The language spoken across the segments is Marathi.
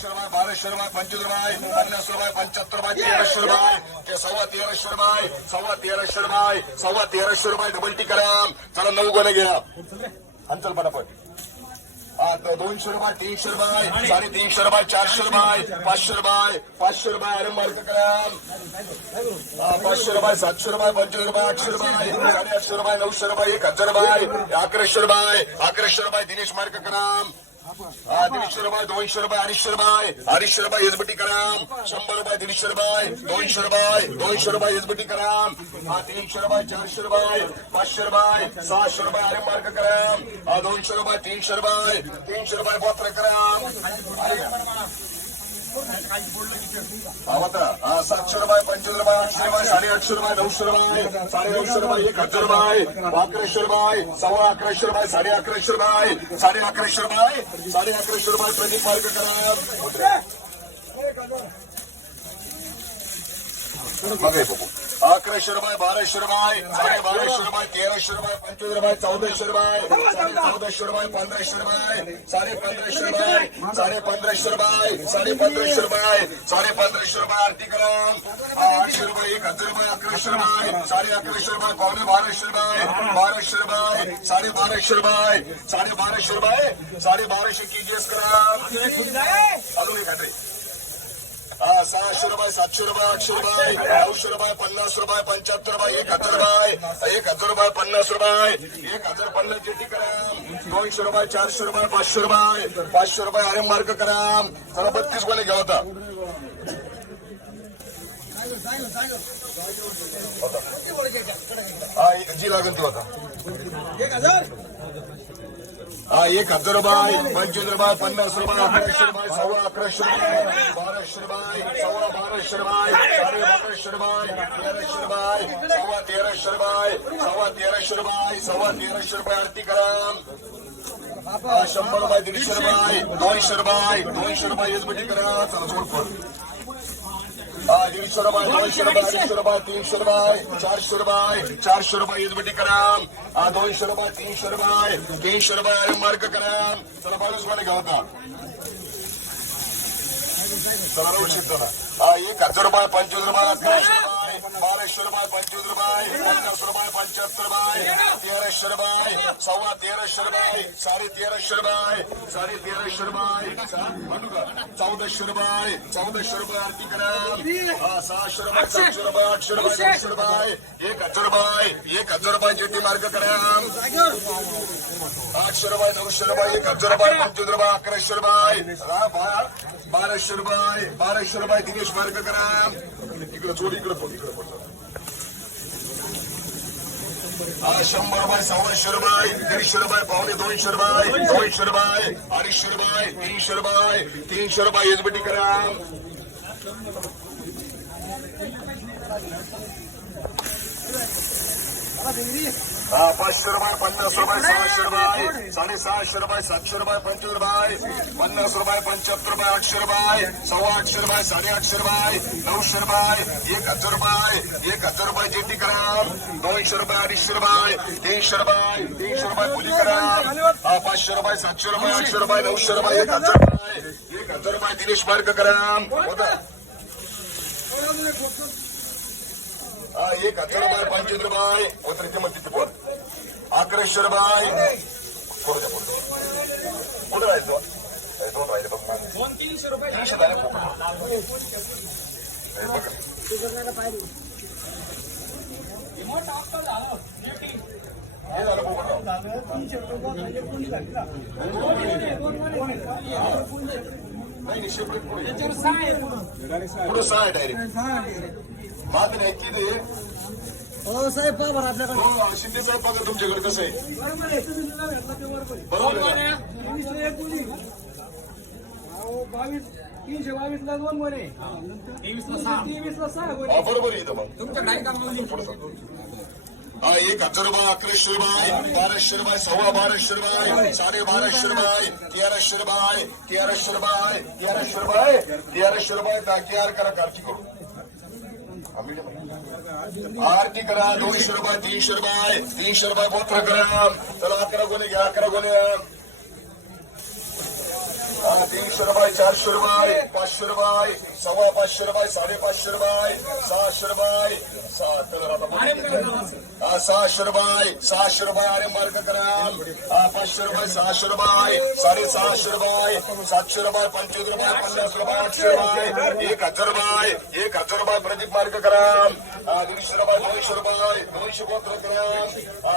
अकराशे रुपये बाराशे रुपये पंचवीस रुपये पन्नास रुपये पंच्याहत्तर रुपये तेराशे रुपये सव्वा तेराशे रुपये सव्वा तेराशे रुपये सव्वा तेराशे रुपये डबल टी करा. चला नऊ गोणे घ्या. अंचल पटापट. दोनशे रुपये तीनशे रुपये साडेतीनशे रुपये चारशे रुपये पाचशे रुपये पाचशे रुपये अरे मार्क करा. पाचशे रुपये सातशे रुपये पंचवीस रुपये आठशे रुपये साडे आठशे रुपये नऊशे रुपये एक हजार रुपये अकराशे रुपये अकराशे रुपये दिनेश मार्क करा. दीडशे रुपये दोनशे रुपये अडीचशे रुपये अडीचशे रुपये हिजबटी कराम। शंभर रुपये दीडशे रुपये दोनशे रुपये दोनशे रुपये हिजबटी कराम। तीनश्वर तीनशे रुपये चारशे रुपये पाचशे रुपये सहाशे रुपये अरे मार्ग कराम। हा दोनशे रुपये तीनशे रुपये तीनशे रुपये पत्र कराम। हा सातशे रुपये पंचवीस रुपये आठशे रुपये साडेआठशे रुपये नऊशे रुपये साडे नऊशे रुपये एक हजार रुपये अकराशे रुपये सव्वा अकराशे रुपये साडे अकराशे रुपये साडे अकराशे रुपये साडे अकराशे रुपये प्रदीप मार्ग करा. बघू. अकराशे रुपये बाराशे रुपये साडे बाराशे रुपये तेराशे रुपये पंचवीस रुपये चौदाशे रुपये साडे चौदाशे रुपये पंधराशे रुपये साडे पंधराशे रुपये साडे पंधराशे रुपये साडे पंधराशे रुपये साडे पंधराशे रुपये आरती करा आठशे रुपये एक हजार रुपये अकराशे रुपये साडे अकराशे रुपये पावणे बाराशे रुपये बाराशे रुपये साडे बाराशे रुपये साडे बाराशे रुपये साडे बाराशे केजीएस करा अजून एक खात्री सहाशे रुपये सातशे रुपये आठशे रुपये नऊशे रुपये पन्नास रुपये पंच्याहत्तर रुपये एक हजार रुपये एक हजार रुपये पन्नास रुपये एक हजार पन्नास जेटी करा. दोनशे रुपये चारशे रुपये पाचशे रुपये पाचशे रुपये आर्यम मार्क करा. चला बत्तीस कोणी घ्या होता. जी लागेल ती होता हा एक हजार रुपये पंचवीस रुपये पन्नास रुपये अकराशे रुपये सव्वा अकराशे रुपये बाराशे रुपये सव्वा बाराशे रुपये साडे बाराशे रुपये तेराशे रुपये सव्वा तेराशे रुपये सव्वा तेराशे रुपये सव्वा तेराशे रुपये आरती करा. शंभर रुपये दीडशे रुपये दोनशे रुपये दोनशे रुपये एसबीटी करा. चला सोड दीडशे रुपये दोनशे रुपये अडीचशे रुपये तीनशे रुपये चारशे रुपये चारशे रुपये इजबटी करा दोनशे रुपये तीनशे रुपये तीनशे रुपये मार्क करा चला बावीसमध्ये घालता चला राहू शकतो एक हजार रुपये पंचवीस रुपये अकराशे रुपये बाय रुपये पंचवीस रुपये पन्नास रुपये पंच्याहत्तर रुपये तेराशे रुपये सव्वा तेराशे रुपये साडे तेराशे रुपये साडे तेराशे रुपये चौदाशे रुपये चौदाशे रुपये आरती करा सहाशे रुपये सातशे रुपये आठशे रुपये नऊशे रुपये एक हजार रुपये एक हजार रुपये जेटी मार्ग करा आठशे रुपये नऊशे रुपये एक हजार रुपये पंचवीस रुपये अकराशे रुपये. हा, बा- बाराशे रुपये बाराशे रुपये दिनेश मार्ग करा इकडे चोरी इकडे फोन इकडे फोन शंभर बाय सव्वाशे रुपये दीडशे रुपये पावणे दोनशे रुपये दोनशे रुपये अडीचशे रुपये तीनशे रुपये तीनशे रुपये एसबीटी करा. हा, पाचशे रुपये पन्नास रुपये सहाशे रुपये साडेसहाशे रुपये सातशे रुपये पंचवीस रुपये पन्नास रुपये पंच्याहत्तर रुपये आठशे रुपये सव्वा आठशे रुपये साडेआठशे रुपये नऊशे रुपये एक हजार रुपये एक हजार रुपये जेटी करा दोनशे रुपये अडीचशे रुपये तीनशे रुपये तीनशे रुपये पुली करा हा, पाचशे रुपये सातशे रुपये आठशे रुपये नऊशे रुपये एक हजार रुपये एक हजार रुपये दिनेश मार्ग करा होता हा, एक हजार रुपये पंचवीस रुपये. उतर किंमत म्हणते पण अकराशे रुपये. पुढे पुढे कुठं राहायचं? दोन राहिले बघ मग. तीनशे झाले हे झालं हे झालं नाही, नाही, शेपटीत पुढे. सहा आहे डायरेक्ट मागं नाही किती आहे? हो साहेब पहा बरं आपल्याकडे हो शिंदे साहेब बघा तुमच्याकडे कसं आहे बरोबर ते बरोबर. बरोबर बावीस तीनशे बावीस ला दोन बरे तेवीसला सहा हा, बरे बरोबर आहे इथं मग हा एक हजार रुपये अकराशे रुपये बाराशे रुपये सव्वा बाराशे रुपये साडे बाराशे रुपये तेराशे रुपये तेराशे रुपये तेराशे रुपये तेराशे रुपये तयार करा कारची करू हा, medium आहे. आरती करा दोनशे रुपये तीनशे रुपये तीनशे रुपये बोत्र करा चला अकरा गुन्हे घ्या अकरा गुन्हे हा, तीनशे रुपये चारशे रुपये पाचशे रुपये सव्वा पाचशे रुपये साडेपाचशे रुपये सहाशे रुपये सहा सहाशे रुपये सहाशे रुपये अरे मार्ग करा पाचशे रुपये सहाशे रुपये साडेसहाशे रुपये सातशे रुपये पंचवीस रुपये पन्नास रुपये आठशे रुपये एक हजार रुपये एक हजार रुपये प्रदीप मार्ग करा. दोनशे दीडशे रुपये दोनशे रुपये दोनशे गोत्र करा.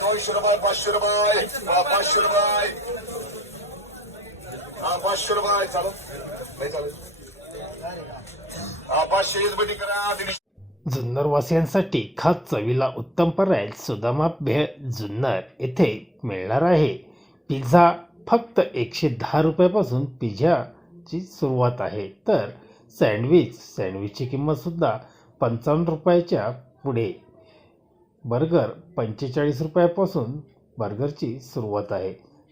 दोनशे रुपये पाचशे रुपये पाचशे रुपये हा पाचशे रुपये चालू. नाही चालू. हा पाचशे करा दीडशे जुन्नरवासियांसाठी खास चवीला उत्तम पर्याय सुदामा भेळ जुन्नर येथे मिळणार आहे. पिझ्झा फक्त एकशे दहा रुपयापासून पिझ्झाची सुरुवात आहे. तर सँडविच सँडविचची किंमतसुद्धा पंचावन्न रुपयाच्या पुढे. बर्गर पंचेचाळीस रुपयापासून बर्गरची सुरुवात आहे.